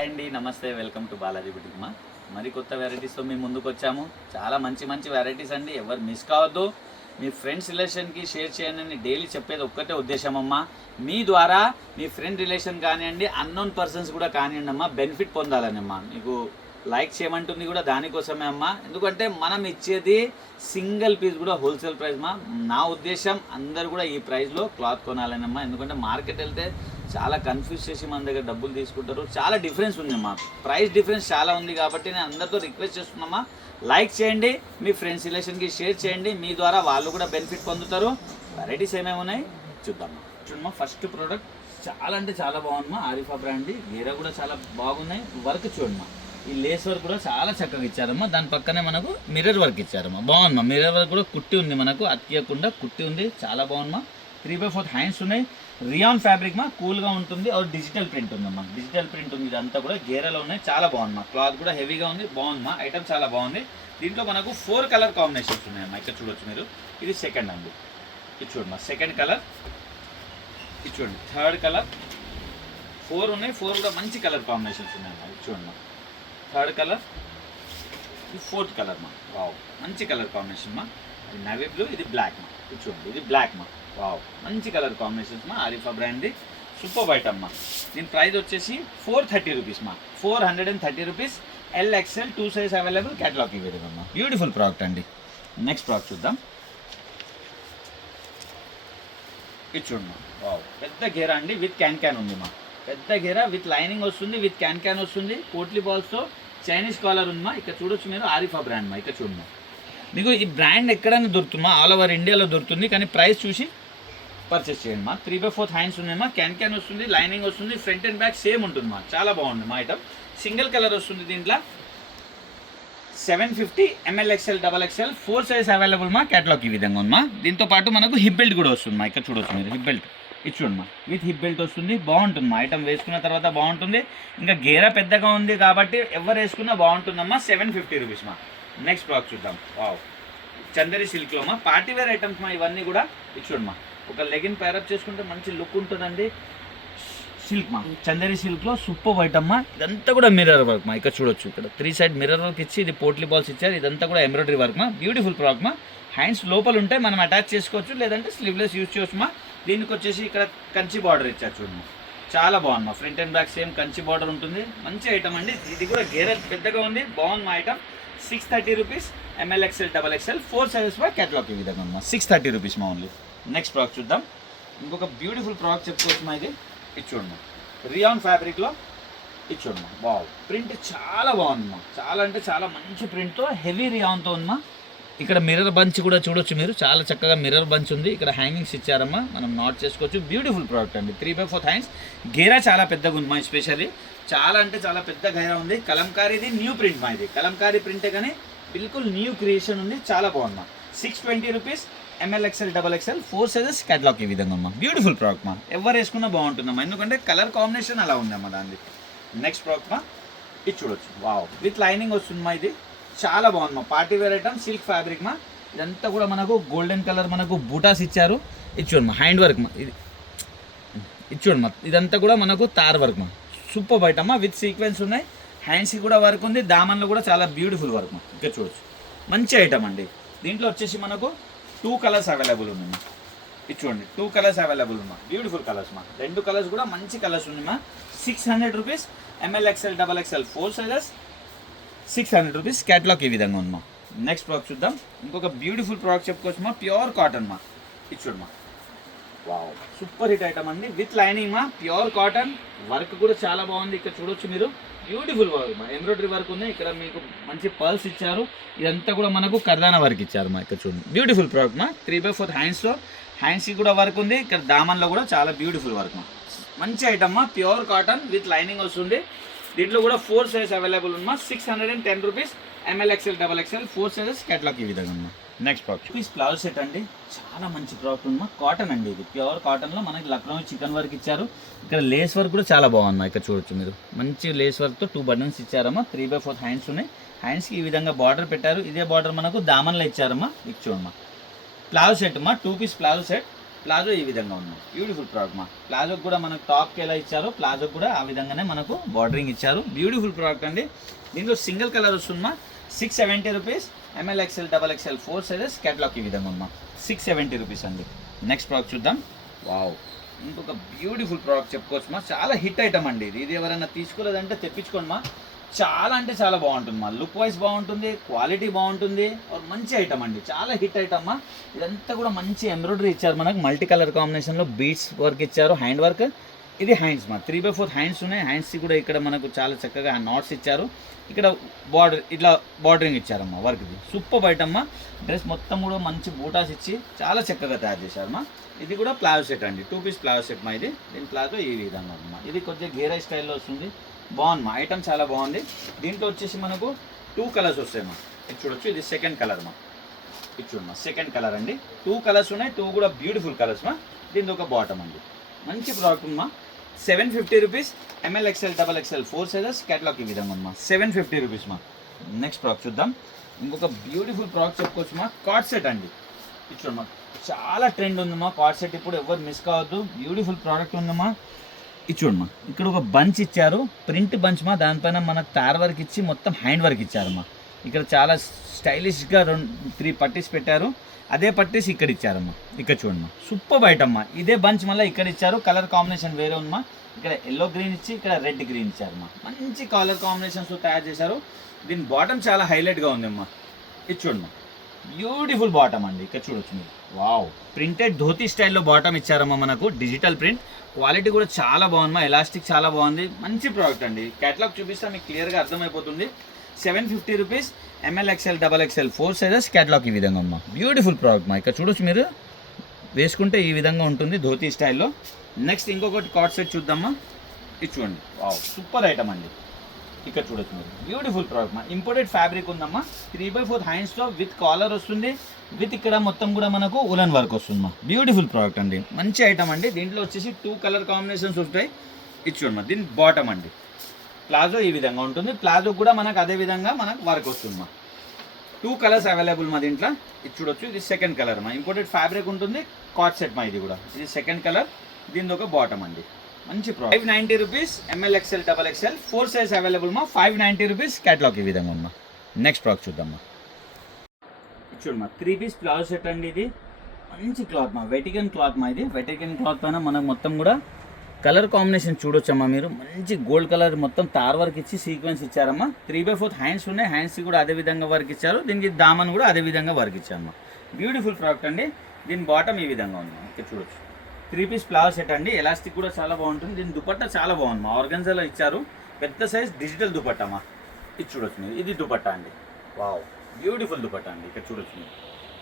అండి, నమస్తే, welcome to Balaji boutique. మరి కొత్త వెరైటీస్తో మేము ముందుకు వచ్చాము. చాలా మంచి మంచి వెరైటీస్ అండి, ఎవరు మిస్ కావద్దు. మీ ఫ్రెండ్స్ రిలేషన్కి షేర్ చేయండి. డైలీ చెప్పేది ఒక్కటే ఉద్దేశం అమ్మా, మీ ద్వారా మీ ఫ్రెండ్ రిలేషన్ కానివ్వండి, అన్నోన్ పర్సన్స్ కూడా కానివ్వండి అమ్మా, బెనిఫిట్ పొందాలని అమ్మా. మీకు లైక్ చేయమంటుంది కూడా దానికోసమే అమ్మా. ఎందుకంటే మనం ఇచ్చేది సింగిల్ పీస్ కూడా హోల్సేల్ ప్రైస్ మా. నా ఉద్దేశం అందరు కూడా ఈ ప్రైస్లో క్లాత్ కొనాలని అమ్మా. ఎందుకంటే మార్కెట్ వెళ్తే చాలా కన్ఫ్యూజ్ చేసి మన దగ్గర డబ్బులు తీసుకుంటారు. చాలా డిఫరెన్స్ ఉందమ్మా, ప్రైస్ డిఫరెన్స్ చాలా ఉంది. కాబట్టి నేను అందరితో రిక్వెస్ట్ చేస్తున్నామా, లైక్ చేయండి, మీ ఫ్రెండ్స్ రిలేషన్కి షేర్ చేయండి. మీ ద్వారా వాళ్ళు కూడా బెనిఫిట్ పొందుతారు. వెరైటీస్ ఏమేమి ఉన్నాయి చూద్దామా. చూడమ్మా, ఫస్ట్ ప్రోడక్ట్ చాలా అంటే చాలా బాగుందమ్మా. ఆరిఫా బ్రాండ్, గేరా కూడా చాలా బాగున్నాయి. వర్క్ చూడమ్మా, ఈ లేస్ వర్క్ కూడా చాలా చక్కగా ఇచ్చారమ్మా. దాని పక్కనే మనకు మిర్రర్ వర్క్ ఇచ్చారమ్మా. బాగుందమ్మా, మిర్రర్ వర్క్ కూడా కుట్టి ఉంది, మనకు అతియకుండా కుట్టి ఉంది, చాలా బాగుందమ్మా. 3/4 హ్యాండ్స్ ఉన్నాయి. రియాన్ ఫ్యాబ్రిక్ మా, కూల్గా ఉంటుంది. డిజిటల్ ప్రింట్ ఉందమ్మా, డిజిటల్ ప్రింట్ ఉంది. ఇదంతా కూడా గేరాలో ఉన్నాయి, చాలా బాగుందమ్మా. క్లాత్ కూడా హెవీగా ఉంది, బాగుందమ్మా. ఐటమ్ చాలా బాగుంది. దీంట్లో మనకు 4 కలర్ కాంబినేషన్స్ ఉన్నాయమ్మా. ఇక్కడ చూడొచ్చు మీరు. ఇది సెకండ్ అండి, ఇది చూడమ్మా, సెకండ్ కలర్. ఇది చూడండి, థర్డ్ కలర్. 4 ఉన్నాయి, 4 కూడా మంచి కలర్ కాంబినేషన్స్ ఉన్నాయమ్మా. ఇది చూడమ్మా, థర్డ్ కలర్. ఇది ఫోర్త్ కలర్ మా. వావ్, మంచి కలర్ కాంబినేషన్ మా. ఇది నవీ బ్లూ, ఇది బ్లాక్ మా. ఇది చూడండి, ఇది బ్లాక్ మా. వావ్, మంచి కలర్ కాంబినేషన్స్ మా. ఆరిఫా బ్రాండ్ది సూపర్ వైట్ అమ్మా. దీని ప్రైస్ వచ్చేసి 430 రూపీస్ మా. 430 rupees. LXL 2 size available. Catalogue ఇవ్వడం అమ్మా. బ్యూటిఫుల్ ప్రోడక్ట్ అండి. నెక్స్ట్ ప్రోడక్ట్ చూద్దాం. ఇది చూడమ్మా, వావ్, పెద్ద గేరా అండి, విత్ క్యాన్ ఉంది మా. పెద్ద గేరా విత్ లైనింగ్ వస్తుంది, విత్ క్యాన్ వస్తుంది. పోట్లీ బాల్స్తో చైనీస్ కాలర్ ఉందమ్మా. ఇక్కడ చూడొచ్చు మీరు, ఆరిఫా బ్రాండ్ మా. ఇక్కడ చూడమ్మా, మీకు ఈ బ్రాండ్ ఎక్కడైనా దొరుకుతుందా, ఆల్ ఓవర్ ఇండియాలో దొరుకుతుంది. కానీ ప్రైస్ చూసి పర్చేస్ చేయండి మా. 3/4 హ్యాండ్స్ ఉన్నాయమ్మా. క్యాన్ వస్తుంది, లైనింగ్ వస్తుంది, ఫ్రంట్ అండ్ బ్యాక్ సేమ్ ఉంటుంది మా. చాలా బాగుంది మా ఐటమ్. సింగిల్ కలర్ వస్తుంది దీంట్లో. 750 ML XL XXL 4 size available మా. క్యాటలాగ్ ఈ విధంగా ఉంది మా. దీంతో పాటు మనకు హిప్ బెల్ట్ కూడా వస్తుంది మా. ఇక్కడ చూడొచ్చు మీరు, హిప్ బెల్ట్. ఇది చూడమ్మా, విత్ హిప్ బెల్ట్ వస్తుంది, బాగుంటుంది మా. ఐటమ్ వేసుకున్న తర్వాత బాగుంటుంది. ఇంకా గేరా పెద్దగా ఉంది కాబట్టి ఎవరు వేసుకున్నా బాగుంటుందమ్మా. 750 రూపీస్ మా. నెక్స్ట్ ప్రోడక్ట్ చూద్దాం. వావ్, చందరి సిల్క్లో మా. పార్టీ వేర్ ఐటమ్స్ మా ఇవన్నీ కూడా. ఇది చూడమ్మా, ఒక లెగిన్ ప్యారప్ చేసుకుంటే మంచి లుక్ ఉంటుందండి. సిల్క్ మా, చందరి సిల్క్లో సూపర్ వైట్ అమ్మా. ఇదంతా కూడా మిర్రర్ వర్క్ మా. ఇక్కడ చూడొచ్చు, ఇక్కడ 3 సైడ్ మిర్రర్ వర్క్ ఇచ్చి ఇది పోట్లీ బాల్స్ ఇచ్చారు. ఇదంతా కూడా ఎంబ్రాయిడరీ వర్క్ మా. బ్యూటిఫుల్ ప్రోడక్ట్ మా. హ్యాండ్స్ లోపల ఉంటే మనం అటాచ్ చేసుకోవచ్చు, లేదంటే స్లీవ్లెస్ యూజ్ చేయవచ్చు మా. దీనికి వచ్చేసి ఇక్కడ కంచి బార్డర్ ఇచ్చారు చూడమ్మా, చాలా బాగుంది మా. Front and back same Kanchi border ఉంటుంది. మంచి ఐటమ్ అండి. ఇది కూడా గేర పెద్దగా ఉంది, బాగుంది మా item. 630 rupees. ML XL XXL 4 sizes మా. క్యాటలాగ్ ఈ విధంగా మా. 630 రూపీస్ మా ఓన్లీ. నెక్స్ట్ ప్రోడక్ట్ చూద్దాం. ఇంకొక బ్యూటిఫుల్ ప్రోడక్ట్ చెప్పుకోవచ్చు మా. ఇది చూడమ్మా, రియాన్ ఫ్యాబ్రిక్లో. ఇది చూడమ్మా, బావ్, ప్రింట్ చాలా బాగుంది మా. చాలా అంటే చాలా మంచి ప్రింట్తో హెవీ రియాన్తో ఉందమ్మా. ఇక్కడ మిర్రర్ బంచ్ కూడా చూడొచ్చు మీరు, చాలా చక్కగా మిర్రర్ బంచ్ ఉంది. ఇక్కడ హ్యాంగింగ్స్ ఇచ్చారమ్మా, మనం నాట్ చేసుకోవచ్చు. బ్యూటిఫుల్ ప్రోడక్ట్ అండి. 3/4 హ్యాండ్స్. గేరా చాలా పెద్దగా ఉంది మా. ఎస్పెషల్లీ చాలా అంటే చాలా పెద్ద గేరా ఉంది. కలంకారీది న్యూ ప్రింట్ మా. ఇది కలంకారీ ప్రింటే కానీ బిల్కుల్ న్యూ క్రియేషన్ ఉంది, చాలా బాగుంది మా. 620 rupees. ML XL XXL 4 sizes. Catalogue ఈ విధంగా అమ్మా. బ్యూటిఫుల్ ప్రోడక్ట్ మా. ఎవరు వేసుకున్నా బాగుంటుందమ్మా, ఎందుకంటే కలర్ కాంబినేషన్ అలా ఉందమ్మా దాన్ని. నెక్స్ట్ ప్రోడక్ట్ మా. ఇది చూడొచ్చు, వావ్, విత్ లైనింగ్ వస్తుంది మా. ఇది చాలా బాగుంది మా. Party wear item, silk fabric మా. ఇదంతా కూడా మనకు గోల్డెన్ కలర్ మనకు బూటాస్ ఇచ్చారు. ఇది చూడమ్మా, హ్యాండ్ వర్క్ మా. ఇది చూడమ్మా, ఇదంతా కూడా మనకు తార్ వర్క్ మా. సూపర్ బయట అమ్మా, విత్ సీక్వెన్స్ ఉన్నాయి. హ్యాండ్స్కి కూడా వర్క్ ఉంది, దామన్లో కూడా చాలా బ్యూటిఫుల్ వర్క్ మా. ఇక్కడ చూడొచ్చు, మంచి ఐటమ్ అండి. దీంట్లో వచ్చేసి మనకు 2 కలర్స్ అవైలబుల్ ఉన్నాయి. ఇది చూడండి, 2 కలర్స్ అవైలబుల్ మా. బ్యూటిఫుల్ కలర్స్ మా. 2 కలర్స్ కూడా మంచి కలర్స్ ఉన్నాయి మా. 600 rupees. ML XL XXL 4 sizes. 600 rupees. Catalogue ఈ విధంగా ఉంది మా. నెక్స్ట్ ప్రోడక్ట్ చూద్దాం. ఇంకొక బ్యూటిఫుల్ ప్రోడక్ట్ చెప్పుకోవచ్చు మా. ప్యూర్ కాటన్ మా. ఇది చూడమ్మా, వావ్, సూపర్ హిట్ ఐటమ్ అండి. విత్ లైనింగ్ మా. Pure cotton. వర్క్ కూడా చాలా బాగుంది. ఇక్కడ చూడొచ్చు మీరు, బ్యూటిఫుల్ వర్క్ మా. ఎంబ్రాయిడరీ వర్క్ ఉంది. ఇక్కడ మీకు మంచి పర్ల్స్ ఇచ్చారు. ఇదంతా కూడా మనకు కర్దానా వర్క్ ఇచ్చారు మా. ఇక్కడ చూడండి, బ్యూటిఫుల్ ప్రోడక్ట్ మా. 3/4 హ్యాండ్స్లో. హ్యాండ్స్కి కూడా వర్క్ ఉంది. ఇక్కడ దామన్లో కూడా చాలా బ్యూటిఫుల్ వర్క్ మా. మంచి ఐటమ్ మా. ప్యూర్ కాటన్ విత్ లైనింగ్ వస్తుంది. దీంట్లో కూడా 4 సైజ్ అవైలబుల్ ఉందమ్మా. 610 rupees. ML XL XXL 4 sizes. Catalogue ఈ విధంగా ఉందమ్మా. Next product piece palazzo set అండి. చాలా మంచి ప్రోడక్ట్ ఉందమ్మా. కాటన్ అండి, ఇది ప్యూర్ కాటన్లో మనకి లక్నో చికెన్ వర్క్ ఇచ్చారు. ఇక్కడ లేస్ వర్క్ కూడా చాలా బాగుందమ్మా. ఇక్కడ చూడొచ్చు మీరు, మంచి లేస్ వర్క్తో 2 బటన్స్ ఇచ్చారమ్మా. 3/4 హ్యాండ్స్ ఉన్నాయి. హ్యాండ్స్కి ఈ విధంగా బార్డర్ పెట్టారు. ఇదే బార్డర్ మనకు దామన్లో ఇచ్చారమ్మా. ఇది చూడమ్మా, ప్లాజో సెట్ అమ్మా. 2 పీస్ ప్లాజో సెట్. ప్లాజో ఈ విధంగా ఉంది, బ్యూటిఫుల్ ప్రోడక్ట్ మా. ప్లాజోకి కూడా మనకు టాప్కి ఎలా ఇచ్చారో ప్లాజోకి కూడా ఆ విధంగానే మనకు బార్డరింగ్ ఇచ్చారు, బ్యూటిఫుల్ ప్రోడక్ట్ అండి. దీంట్లో సింగిల్ కలర్ వస్తుందమ్మా, 670 rupees, ML XL XXL 4 sizes, catalogue ఈ విధంగా ఉందమ్మా, 670 రూపీస్ అండి. నెక్స్ట్ ప్రోడక్ట్ చూద్దాం. వావ్, ఇంకొక బ్యూటిఫుల్ ప్రోడక్ట్ చెప్పుకోవచ్చు మా, చాలా హిట్ ఐటమ్ అండి ఇది. ఇది ఎవరైనా తీసుకోలేదంటే తెప్పించుకోండి మా, చాలా అంటే చాలా బాగుంటుంది మా, లుక్ వైజ్ బాగుంటుంది, క్వాలిటీ బాగుంటుంది, మంచి ఐటమ్ అండి, చాలా హిట్ ఐటమ్ మా. ఇదంతా కూడా మంచి ఎంబ్రాయిడరీ ఇచ్చారు మనకు, మల్టీ కలర్ కాంబినేషన్లో బీడ్స్ వర్క్ ఇచ్చారు, హ్యాండ్ వర్క్. ఇది హ్యాండ్స్ మా, 3/4 హ్యాండ్స్ ఉన్నాయి. హ్యాండ్స్ కూడా ఇక్కడ మనకు చాలా చక్కగా నాట్స్ ఇచ్చారు, ఇక్కడ బార్డర్ ఇట్లా బార్డరింగ్ ఇచ్చారమ్మా, వర్క్ది సూపర్ ఐటమ్ మా. డ్రెస్ మొత్తం కూడా మంచి బూటాస్ ఇచ్చి చాలా చక్కగా తయారు చేశారమ్మా. ఇది కూడా ప్లాజో సెట్ అండి, 2 పీస్ ప్లాజో సెట్ మా. ఇది దీని ప్లాజో ఈ విధంగా అమ్మా, ఇది కొద్దిగా గేరై స్టైల్లో వస్తుంది, బాగుంది మా, ఐటమ్ చాలా బాగుంది. దీంట్లో వచ్చేసి మనకు 2 కలర్స్ వస్తాయి మా, ఇది చూడొచ్చు, ఇది సెకండ్ కలర్ మా, ఇది చూడమ్మా సెకండ్ కలర్ అండి. 2 కలర్స్ ఉన్నాయి, 2 కూడా బ్యూటిఫుల్ కలర్స్ మా. దీంతో ఒక బాటమ్ అండి, మంచి ప్రోడక్ట్ ఉందమ్మా. 750 rupees, ML XL XXL 4 sizes, catalogue ఈ విధంగా ఉందమ్మా, 750 రూపీస్ మా. నెక్స్ట్ ప్రోడక్ట్ చూద్దాం. ఇంకొక బ్యూటిఫుల్ ప్రోడక్ట్ చెప్పుకోవచ్చు మా, కార్డ్ సెట్ అండి. ఇది చూడమ్మా, చాలా ట్రెండ్ ఉందమ్మా కార్డ్ సెట్, ఇప్పుడు ఎవరు మిస్ కావద్దు, బ్యూటిఫుల్ ప్రోడక్ట్ ఉందమ్మా. ఇది చూడమ్మా, ఇక్కడ ఒక బంచ్ ఇచ్చారు, ప్రింట్ బంచ్ మా, దానిపైన మనకు తార్ వర్క్ ఇచ్చి మొత్తం హ్యాండ్ వర్క్ ఇచ్చారమ్మా. ఇక్కడ చాలా స్టైలిష్గా 3 పట్టీస్ పెట్టారు, అదే పట్టీస్ ఇక్కడ ఇచ్చారమ్మా. ఇక్కడ చూడమ్మా, సూపర్ ఐటమ్ అమ్మా. ఇదే బంచ్ మళ్ళీ ఇక్కడ ఇచ్చారు, కలర్ కాంబినేషన్ వేరే ఉందమ్మా. ఇక్కడ ఎల్లో గ్రీన్ ఇచ్చి ఇక్కడ రెడ్ గ్రీన్ ఇచ్చారమ్మా, మంచి కలర్ కాంబినేషన్స్తో తయారు చేశారు. దీని బాటమ్ చాలా హైలైట్గా ఉందమ్మా. ఇది చూడమ్మా, బ్యూటిఫుల్ బాటమ్ అండి, ఇక్కడ చూడొచ్చు మీరు. వావ్, ప్రింటెడ్ ధోతీ స్టైల్లో బాటమ్ ఇచ్చారమ్మా మనకు, డిజిటల్ ప్రింట్, క్వాలిటీ కూడా చాలా బాగుందమ్మా, ఎలాస్టిక్ చాలా బాగుంది, మంచి ప్రోడక్ట్ అండి. క్యాటలాగ్ చూపిస్తే మీకు క్లియర్గా అర్థమైపోతుంది. 750 rupees, ML XL XXL 4 sizes, catalogue ఈ విధంగా అమ్మా, బ్యూటిఫుల్ ప్రోడక్ట్ మా. ఇక్కడ చూడొచ్చు మీరు, వేసుకుంటే ఈ విధంగా ఉంటుంది ధోతీ స్టైల్లో. నెక్స్ట్ ఇంకొకటి కార్డ్ సెట్ చూద్దామా. ఇది చూడండి, వావ్, సూపర్ ఐటమ్ అండి. ఇక్కడ చూడొచ్చు మీరు, బ్యూటిఫుల్ ప్రోడక్ట్ మా, ఇంపోర్టెడ్ ఫ్యాబ్రిక్ ఉందమ్మా. 3/4 హ్యాండ్స్లో విత్ కాలర్ వస్తుంది, విత్ ఇక్కడ మొత్తం కూడా మనకు ఉలన్ వర్క్ వస్తుంది మా, బ్యూటిఫుల్ ప్రోడక్ట్ అండి, మంచి ఐటమ్ అండి. దీంట్లో వచ్చేసి 2 కలర్ కాంబినేషన్స్ ఉంటాయి. ఇది చూడమ్మా, దీని బాటమ్ అండి, ప్లాజో ఈ విధంగా ఉంటుంది, ప్లాజో కూడా మనకు అదే విధంగా మనకు వర్క్ వస్తుంది మా. 2 కలర్స్ అవైలబుల్ మా దీంట్లో. ఇది చూడొచ్చు, ఇది సెకండ్ కలర్ మా, ఇంపోర్టెడ్ ఫ్యాబ్రిక్ ఉంటుంది, కార్డ్ సెట్ మా. ఇది కూడా ఇది సెకండ్ కలర్, దీని ఒక బాటమ్ అండి, మంచి product. 590 rupees, ML XL XXL 4 size available మా, 590 రూపీస్, క్యాటలాగ్ ఈ విధంగా ఉందా. నెక్స్ట్ ప్రోడక్ట్ చూద్దామా. చూడమ్మా, 3 పీస్ ప్లాజో సెట్ అండి, ఇది మంచి క్లాత్ మా, వెటికన్ క్లాత్ మా. ఇది వెటికన్ క్లాత్ పైన మనకు మొత్తం కూడా కలర్ కాంబినేషన్ చూడొచ్చమ్మా మీరు, మంచి గోల్డ్ కలర్ మొత్తం తార్ వర్క్ ఇచ్చి సీక్వెన్స్ ఇచ్చారమ్మా. 3/4 హ్యాండ్స్ ఉన్నాయి, హ్యాండ్స్ కూడా అదే విధంగా వర్క్ ఇచ్చారు, దీనికి దామన్ కూడా అదే విధంగా వర్క్ ఇచ్చారమ్మా, బ్యూటిఫుల్ ప్రోడక్ట్ అండి. దీని బాటమ్ ఈ విధంగా ఉంది, ఇక్కడ చూడొచ్చు. 3 పీస్ ప్లాజో సెట్ అండి, ఎలాస్టిక్ కూడా చాలా బాగుంటుంది. దీని దుపట్టా చాలా బాగుంది మా, ఆర్గన్జాలో ఇచ్చారు, పెద్ద సైజ్ డిజిటల్ దుపట్టమ్మా. ఇది చూడొచ్చు మీరు, ఇది దుపట్టా అండి, వావ్, బ్యూటిఫుల్ దుపట్టా అండి. ఇక్కడ చూడొచ్చు మీరు,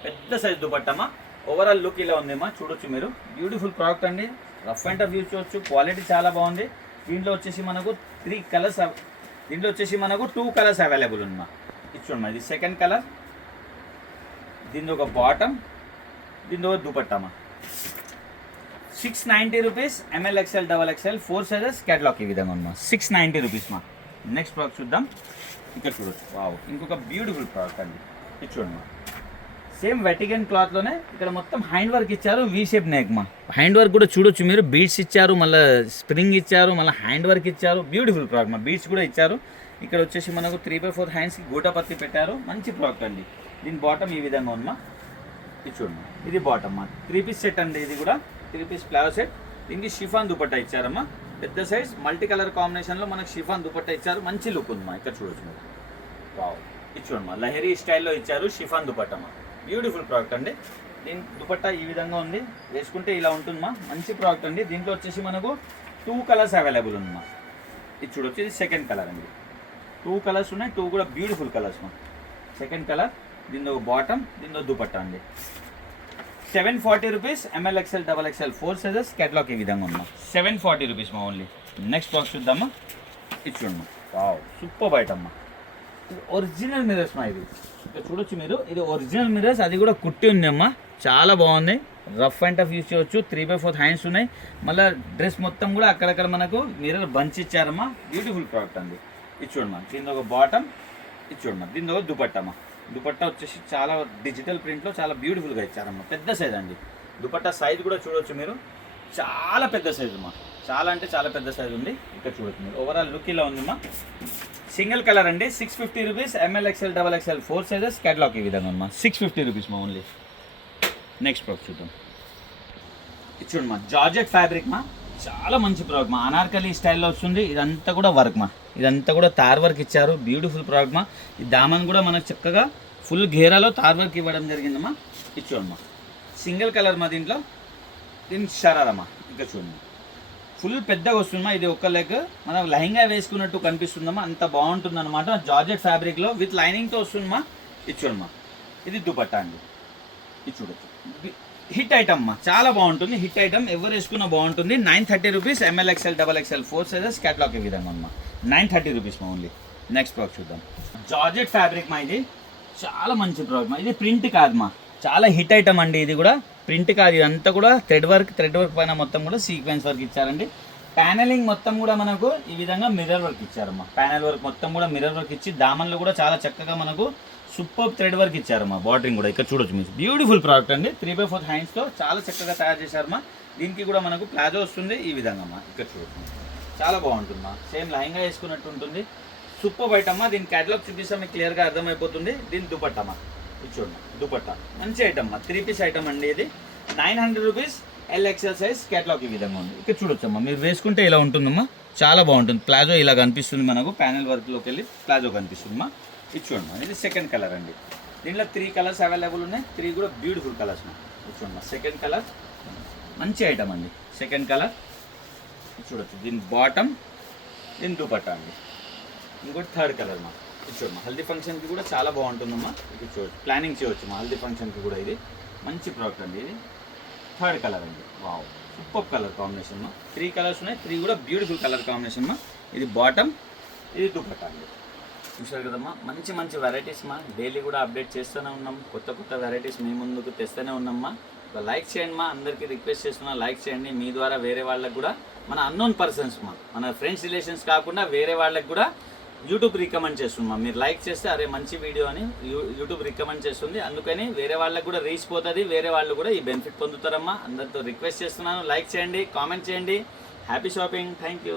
పెద్ద సైజ్ దుపట్టమ్మా. ఓవరాల్ లుక్ ఇలా ఉందేమా, చూడొచ్చు మీరు, బ్యూటిఫుల్ ప్రోడక్ట్ అండి. రఫ్ అండ్ టఫ్ యూజ్ చేయొచ్చు, క్వాలిటీ చాలా బాగుంది. దీంట్లో వచ్చేసి మనకు 3 కలర్స్, దీంట్లో వచ్చేసి మనకు 2 కలర్స్ అవైలబుల్ ఉందమ్మా. ఇది చూడమ్మా, ఇది సెకండ్ కలర్, దీని ఒక బాటమ్, దీని ఒక దుపట్టమ్మా. 690 rupees, ML XL XXL 4 sizes, catalogue ఈ విధంగా ఉందమ్మా, 690 రూపీస్ మా. నెక్స్ట్ ప్రోడక్ట్ చూద్దాం. ఇక్కడ చూడొచ్చు, వావ్, ఇంకొక బ్యూటిఫుల్ ప్రోడక్ట్ అండి. ఇది చూడమ్మా, సేమ్ వెటికన్ క్లాత్లోనే ఇక్కడ మొత్తం హ్యాండ్ వర్క్ ఇచ్చారు, వీ షేప్ నెక్ మా. హ్యాండ్ వర్క్ కూడా చూడొచ్చు మీరు, బీడ్స్ ఇచ్చారు, మళ్ళీ స్ప్రింగ్ ఇచ్చారు, మళ్ళీ హ్యాండ్ వర్క్ ఇచ్చారు, బ్యూటిఫుల్ ప్రోడక్ట్ మా. బీడ్స్ కూడా ఇచ్చారు. ఇక్కడ వచ్చేసి మనకు 3/4 హ్యాండ్స్కి గూటపత్తి పెట్టారు, మంచి ప్రోడక్ట్ అండి. దీని బాటమ్ ఈ విధంగా ఉందమ్మా. ఇది చూడమ్మా, ఇది బాటమ్ మా, 3 పీస్ సెట్ అండి. ఇది కూడా 3 పీస్ ప్లాజో సెట్, దీనికి షిఫాన్ దుపట్టా ఇచ్చారమ్మా, పెద్ద సైజ్ మల్టీ కలర్ కాంబినేషన్లో మనకు షిఫాన్ దుపట్టా ఇచ్చారు, మంచి లుక్ ఉందమ్మా. ఇక్కడ చూడొచ్చు మీరు, వావ్, ఇది చూడమ్మా, లహరీ స్టైల్లో ఇచ్చారు షిఫాన్ దుపట్టమ్మా, బ్యూటిఫుల్ ప్రోడక్ట్ అండి. దీని దుపట్టా ఈ విధంగా ఉంది, వేసుకుంటే ఇలా ఉంటుందమ్మా, మంచి ప్రోడక్ట్ అండి. దీంట్లో వచ్చేసి మనకు 2 కలర్స్ అవైలబుల్ ఉందమ్మా. ఇది చూడొచ్చు, ఇది సెకండ్ కలర్ అండి. 2 కలర్స్ ఉన్నాయి, 2 కూడా బ్యూటిఫుల్ కలర్స్ మా. సెకండ్ కలర్, దీనిలో బాటమ్, దీనిలో దుపట్టా అండి. 740 rupees, ML XL XXL 4 sizes, catalogue ఈ విధంగా ఉందా, 740 రూపీస్ మా ఓన్లీ. నెక్స్ట్ బాక్స్ చూద్దామా. ఇది చూడమ్మా, వావ్, సూపర్ ఐటమ్ అమ్మా. ఇది ఒరిజినల్ మిరర్స్ మా. ఇది ఇక్కడ చూడొచ్చు మీరు, ఇది ఒరిజినల్ మిరర్స్, అది కూడా కుట్టి ఉంది అమ్మా, చాలా బాగుంది. రఫ్ అండ్ టఫ్ యూజ్ చేయవచ్చు, 3/4 హ్యాండ్స్ ఉన్నాయి. మళ్ళీ డ్రెస్ మొత్తం కూడా అక్కడక్కడ మనకు మిర్రర్ బంచ్ ఇచ్చారమ్మా, బ్యూటిఫుల్ ప్రోడక్ట్ అండి. ఇది చూడమ్మా, దీని ఒక బాటమ్, ఇది చూడమ్మా, దీని ఒక దుపట్టమ్మా. దుపట్టా వచ్చేసి చాలా డిజిటల్ ప్రింట్లో చాలా బ్యూటిఫుల్గా ఇచ్చారమ్మా, పెద్ద సైజ్ అండి. దుపట్టా సైజ్ కూడా చూడొచ్చు మీరు, చాలా పెద్ద సైజు అమ్మా, చాలా అంటే చాలా పెద్ద సైజు ఉంది. ఇక్కడ చూడొచ్చు మీరు, ఓవరాల్ లుక్ ఇలా ఉందమ్మా. సింగిల్ కలర్ అండి, 650 rupees. ML XL XXL 4 sizes, catalogue ఈ విధంగా అమ్మా, 650 రూపీస్ మా ఓన్లీ. నెక్స్ట్ ప్రోడక్ట్ చూద్దాం. ఇది చూడమ్మా, జార్జెట్ ఫ్యాబ్రిక్ మా, చాలా మంచి ప్రోడక్ట్ మా, అనార్కలి స్టైల్లో వస్తుంది. ఇదంతా కూడా వర్క్ మా, ఇదంతా కూడా తార్ వర్క్ ఇచ్చారు, బ్యూటిఫుల్ ప్రోడక్ట్ మా. ఈ దామన్ కూడా మనకు చక్కగా ఫుల్ ఘేరాలో తార్ వర్క్ ఇవ్వడం జరిగిందమ్మా. ఇది చూడమ్మా, సింగిల్ కలర్ మా, దీని షరారమ్మా. ఇంకా చూడమ్మా, ఫుల్ పెద్దగా వస్తుందమ్మా. ఇది ఒక లెగ్ మనం లెహంగా వేసుకున్నట్టు కనిపిస్తుందమ్మా, అంత బాగుంటుంది అనమాట. జార్జెట్ ఫ్యాబ్రిక్లో విత్ లైనింగ్తో వస్తుందమ్మా. ఇది చూడమ్మా, ఇది దుపట్టా అండి. ఇది చూడొచ్చు, హిట్ ఐటమ్ అమ్మా, చాలా బాగుంటుంది. హిట్ ఐటమ్, ఎవరు వేసుకున్నా బాగుంటుంది. 930 rupees. ML XL XXL 4 sizes, catalogue ఈ విధంగా అమ్మా, 930 రూపీస్ మా ఓన్లీ. నెక్స్ట్ ప్రోడక్ట్ చూద్దాం. జార్జెట్ ఫ్యాబ్రిక్ మా, ఇది చాలా మంచి ప్రోడక్ట్ మా. ఇది ప్రింట్ కాదు మా, చాలా హిట్ ఐటమ్ అండి. ఇది కూడా ప్రింట్ కాదు, ఇదంతా కూడా థ్రెడ్ వర్క్ పైన మొత్తం కూడా సీక్వెన్స్ వర్క్ ఇచ్చారండి. ప్యానలింగ్ మొత్తం కూడా మనకు ఈ విధంగా మిర్రర్ వర్క్ ఇచ్చారమ్మా. ప్యానల్ వర్క్ మొత్తం కూడా మిర్రర్ వర్క్ ఇచ్చి, దామన్లో కూడా చాలా చక్కగా మనకు సూపర్ థ్రెడ్ వర్క్ ఇచ్చారమ్మా. బార్డరింగ్ కూడా ఇక్కడ చూడొచ్చు మీరు, బ్యూటిఫుల్ ప్రోడక్ట్ అండి. 3/4 హ్యాండ్స్తో చాలా చక్కగా తయారు చేశారమ్మా. దీనికి కూడా మనకు ప్లాజో వస్తుంది ఈ విధంగా అమ్మా. ఇక్కడ చూడొచ్చు, చాలా బాగుంటుందమ్మా, సేమ్ లెహంగా వేసుకున్నట్టు ఉంటుంది. సూపర్ ఐటమ్ అమ్మా. దీని క్యాటలాగ్ చూపిస్తే మీకు క్లియర్గా అర్థమైపోతుంది. దీని దుపట్టమ్మా, ఇది చూడండి, దుపట్టా మంచి ఐటమ్ అమ్మా, 3 పీస్ ఐటమ్ అండి. ఇది 900 రూపీస్. LXL సైజ్, క్యాటలాగ్ ఈ విధంగా ఉంది. ఇక్కడ చూడొచ్చమ్మా, మీరు వేసుకుంటే ఇలా ఉంటుందమ్మా, చాలా బాగుంటుంది. ప్లాజో ఇలా కనిపిస్తుంది మనకు, ప్యానల్ వర్క్లోకి వెళ్ళి ప్లాజో కనిపిస్తుందమ్మా. ఇది చూడమ్మా, ఇది సెకండ్ కలర్ అండి. దీంట్లో 3 కలర్స్ అవైలబుల్ ఉన్నాయి, 3 కూడా బ్యూటిఫుల్ కలర్స్ మా. ఇది చూడమ్మా, సెకండ్ కలర్ మంచి ఐటమ్ అండి. సెకండ్ కలర్ ఇది చూడొచ్చు, దీని బాటమ్, దీని దుపట్టా అండి. ఇంకోటి థర్డ్ కలర్ మా. ఇది చూడమ్మా, హల్దీ ఫంక్షన్కి కూడా చాలా బాగుంటుందమ్మా. ఇది చూడొచ్చు, ప్లానింగ్ చేయవచ్చు మా హల్దీ ఫంక్షన్కి కూడా. ఇది మంచి ప్రోడక్ట్ అండి. ఇది థర్డ్ కలర్ అండి. వావ్, సూపర్ కలర్ కాంబినేషన్ మా. 3 కలర్స్ ఉన్నాయి, 3 కూడా బ్యూటిఫుల్ కలర్ కాంబినేషన్ మా. ఇది బాటమ్, ఇది దుపట్టా అండి. చూసారు కదమ్మా, మంచి మంచి వెరైటీస్ మా. డైలీ కూడా అప్డేట్ చేస్తూనే ఉన్నాం, కొత్త వెరైటీస్ మీ ముందుకు తెస్తూనే ఉన్నామ్మా. లైక్ చేయండి మా, అందరికీ రిక్వెస్ట్ చేస్తున్నా, లైక్ చేయండి. మీ ద్వారా వేరే వాళ్ళకి కూడా, మన అన్నోన్ పర్సన్స్ మా, మన ఫ్రెండ్స్ రిలేషన్స్ కాకుండా వేరే వాళ్ళకి కూడా యూట్యూబ్ రికమెండ్ చేస్తున్నాం. మీరు లైక్ చేస్తే అరే మంచి వీడియో అని యూట్యూబ్ రికమెండ్ చేస్తుంది. అందుకని వేరే వాళ్ళకి కూడా రీచ్ పోతుంది, వేరే వాళ్ళు కూడా ఈ బెనిఫిట్ పొందుతారమ్మా. అందరితో రిక్వెస్ట్ చేస్తున్నాను, లైక్ చేయండి, కామెంట్ చేయండి. Happy shopping, thank you.